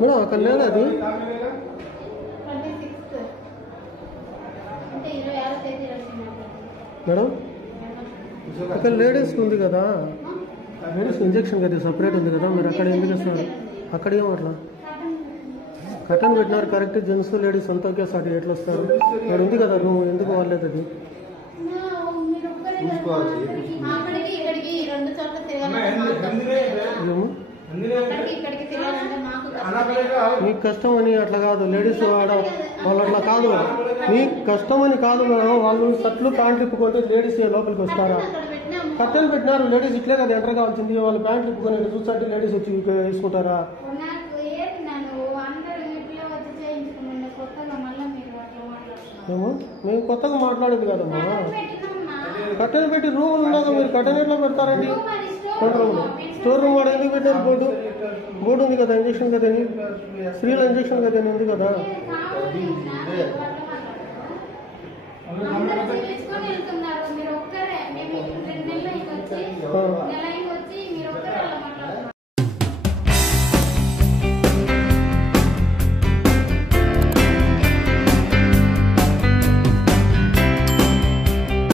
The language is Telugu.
మేడం అక్కడ లేదు అది మేడం అక్కడ లేడీస్కి ఉంది కదా, లేడీస్ ఇంజక్షన్ కదా సపరేట్ ఉంది కదా, మీరు అక్కడ ఎందుకు ఇస్తారు? అక్కడ ఏమో అట్లా కటన్ పెట్టినారు కరెక్ట్, జెంట్స్ లేడీస్ అంతా ఒకేసారి ఎట్లా వస్తారు? ఇక్కడ ఉంది కదా రూమ్, ఎందుకు వాళ్ళలేదు అది? మీకు కష్టం అని అట్లా కాదు, లేడీస్ వాళ్ళు అట్లా కాదు, మీకు కష్టం అని కాదు మేడం. వాళ్ళు షర్ట్లు ప్యాంట్లు ఇప్పుకుంటే లేడీస్ లోపలికి వస్తారా? కట్టెలు పెట్టినారు, లేడీస్ ఇట్లే కదా ఎంటర్ కావాల్సింది. వాళ్ళు ప్యాంట్లు ఇప్పుకొని చూసంటే లేడీస్ వచ్చి వేసుకుంటారా? ఏమో మేము కొత్తగా మాట్లాడేది కదమ్మా. కట్టెలు పెట్టి రూములు ఉన్నాక మీరు కట్టెలు ఎట్లా పెడతారండి? స్టోర్ రూమ్ వాడు ఎందుకు పెట్టారు? బోర్డు ఉంది కదా, ఇంజక్షన్ కదని, స్త్రీల ఇంజక్షన్ కదని ఉంది కదా. వెళ్తున్నారు మీరు ఒక్కరే, మేము 2 నెలలు వచ్చి నెల